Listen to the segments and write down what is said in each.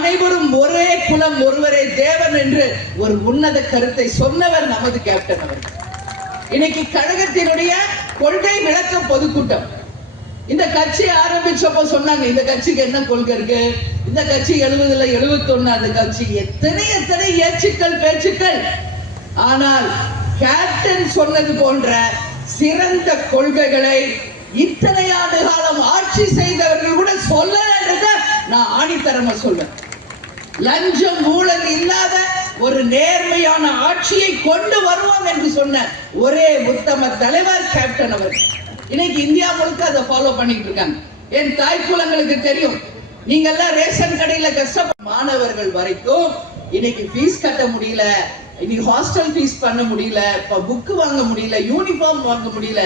அனைவரும் ஒரே குலம் ஒருவரே தேவன் என்று ஒரு உன்னத கருத்தை சொன்னவர் நமது கேப்டன் அவர்கள். இன்னைக்கு கழகத்தினுடைய கொள்கை விளக்க பொதுக்கூட்டம். இந்த கட்சி ஆரம்பிச்சப்போ சொன்னாங்க, இந்த கட்சிக்கு என்ன கொள்கை இருக்கு, இந்த கட்சி 70ல 71 அந்த கட்சி, எத்தனை எத்தனை ஏச்சுக்கள் பேச்சுக்கள். ஆனால் கேப்டன் சொன்னது போன்ற சிறந்த கொள்கைகளை இத்தனை ஆண்டு காலம் ஆட்சி செய்தவர்கள் கூட சொல்லலன்றத நான் ஆணித்தரமா சொல்றேன். லஞ்சம் ஊழல் இல்லாத ஒரு நேர்மையான ஆட்சியை கொண்டு வருவோம் என்று சொன்ன ஒரே உத்தம தலைவர் கேப்டன் அவர். இன்னைக்கு இந்தியா முழுக்க அதை ஃபாலோ பண்ணிட்டு இருக்காங்க. என் தாய்க்குலங்களுக்கு தெரியும், நீங்க எல்லாம் ரேஷன் கடையில கஷ்டப்பட்ட மாணவர்கள் வரைக்கும் இன்னைக்கு ஃபீஸ் கட்ட முடியல, இன்னைக்கு ஹாஸ்டல் ஃபீஸ் பண்ண முடியல, புக் வாங்க முடியல, யூனிஃபார்ம் வாங்க முடியல,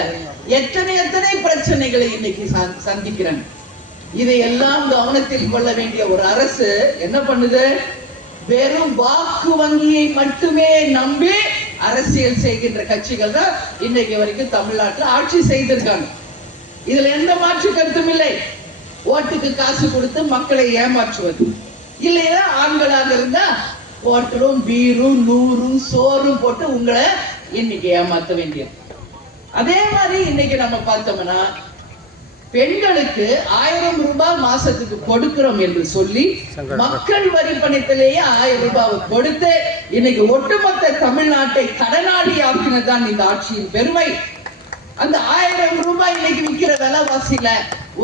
எத்தனை எத்தனை பிரச்சனைகளை இன்னைக்கு சந்திக்கிறாங்க. இதையெல்லாம் கவனத்தில் கொள்ள வேண்டிய ஒரு அரசு என்ன பண்ணுது? வெறும் வாக்கு வங்கியை மட்டுமே நம்பி அரசியல் செய்கின்ற கட்சிகள் தான் இன்னைக்கு வரைக்கும் தமிழ்நாட்டில் ஆட்சி செய்திருக்காங்க. இதுல எந்த மாற்று கருத்தும் இல்லை. ஓட்டுக்கு காசு கொடுத்து மக்களை ஏமாற்றுவது இல்லையா? ஆண்களாக இருந்தா ஓட்டலும் பீரும் 100 சோறும் போட்டு உங்களை இன்னைக்கு ஏமாத்த வேண்டியது. அதே மாதிரி இன்னைக்கு நம்ம பார்த்தோம்னா பெண்களுக்கு 1000 ரூபாய் மாசத்துக்கு கொடுக்கிறோம் என்று சொல்லி மக்கள் வரி பணத்திலேயே 1000 ரூபாய் கொடுத்து இன்னைக்கு ஒட்டுமொத்த தமிழ்நாட்டை கடனாளி ஆக்கினதுதான் இந்த ஆட்சியின் பெருமை. அந்த 1000 ரூபாய் இன்னைக்கு விற்கிற விலைவாசியில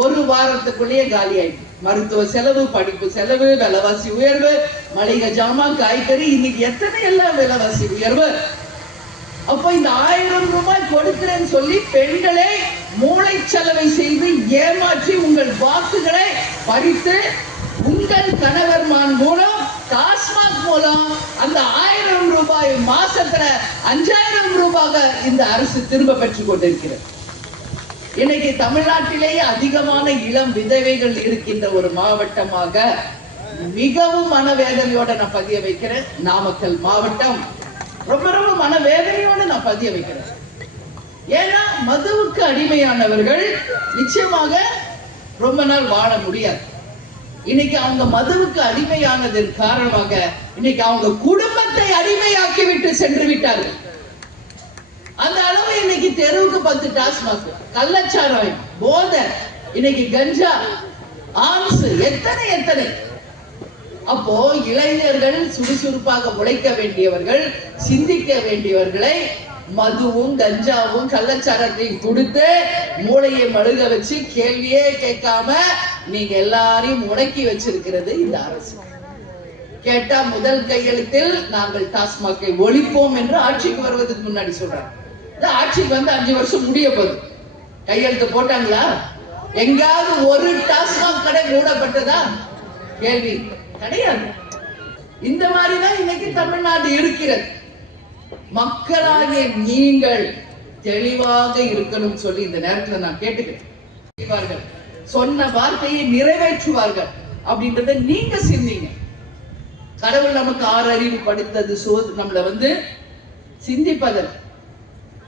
ஒரு வாரத்துக்குள்ளேயே காலி ஆயிடுச்சு. மருத்துவ செலவு, படிப்பு செலவு, விலைவாசி உயர்வு, மளிகை ஜாமான், காய்கறி, இன்னைக்கு எத்தனை எல்லாம் விலைவாசி உயர்வு. அப்ப இந்த 1000 ரூபாய் கொடுக்கிறேன்னு சொல்லி பெண்களை மூளை செலவை செய்து ஏமாற்றி உங்கள் வாக்குகளை பறித்து உங்கள் கணவர்மான் மூலம் டாஸ்மாக் மூலம் அந்த 1000 ரூபாய் மாசத்துல 5000 ரூபாய் இந்த அரசு திரும்ப பெற்றுக் கொண்டிருக்கிறது. இன்னைக்கு தமிழ்நாட்டிலேயே அதிகமான இளம் விதவைகள் இருக்கின்ற ஒரு மாவட்டமாக மிகவும் மனவேதனையோட நான் பதிய வைக்கிறேன். நாமக்கல் மாவட்டம் ரொம்ப ரொம்ப மனவேதனையோட நான் பதிய வைக்கிறேன். ஏன்னா மதுவுக்கு அடிமையானவர்கள் நிச்சயமாக ரொம்ப நாள் வாழ முடியாது. இன்னைக்கு அவங்க மதுவுக்கு அடிமையானதன் காரணமாக இன்னைக்கு அவங்க குடும்பத்தை அடிமையாக்கி விட்டு சென்று விட்டார்கள். அந்த அளவு இன்னைக்கு தெருவுக்கு 10 டாஸ்மாக், கள்ளச்சாராயம், போதை, இன்னைக்கு கஞ்சா, ஆம்ஸ், எத்தனை எத்தனை. அப்போ இளைஞர்கள் சுறுசுறுப்பாக உழைக்க வேண்டியவர்கள், சிந்திக்க வேண்டியவர்களை மதுவும் கஞ்சாவும் கள்ளச்சாரத்தையும் கொடுத்து மூளையை மழுக வச்சு கேள்வியே கேட்காம நீங்க எல்லாரையும் முடக்கி வச்சிருக்கிறது இந்த அரசு. கேட்டா முதல் கையெழுத்தில் நாங்கள் டாஸ்மாகை ஒழிப்போம் என்று ஆட்சிக்கு வருவதற்கு முன்னாடி சொல்றாங்க. ஆட்சிக்கு வந்து 5 வருஷம் முடிய போகுது. கையெழுத்து போட்டாங்களா? எங்காவது ஒரு டாஸ்மாக் கடை மூடப்பட்டதா? கேள்வி கிடையாது. இந்த மாதிரிதான் இன்னைக்கு தமிழ்நாடு இருக்கிறது. மக்களாகிய நீங்கள் தெளிவாக இருக்கணும் சொல்லி இந்த நேரத்தில் நான் கேட்டுக்கிறேன். சொன்ன வார்த்தையை நிறைவேற்றுவார்கள் அப்படின்றத நீங்க சிந்திங்க. கடவுள் நமக்கு 6 அறிவு படுத்தது நம்மள சிந்திப்பதற்கு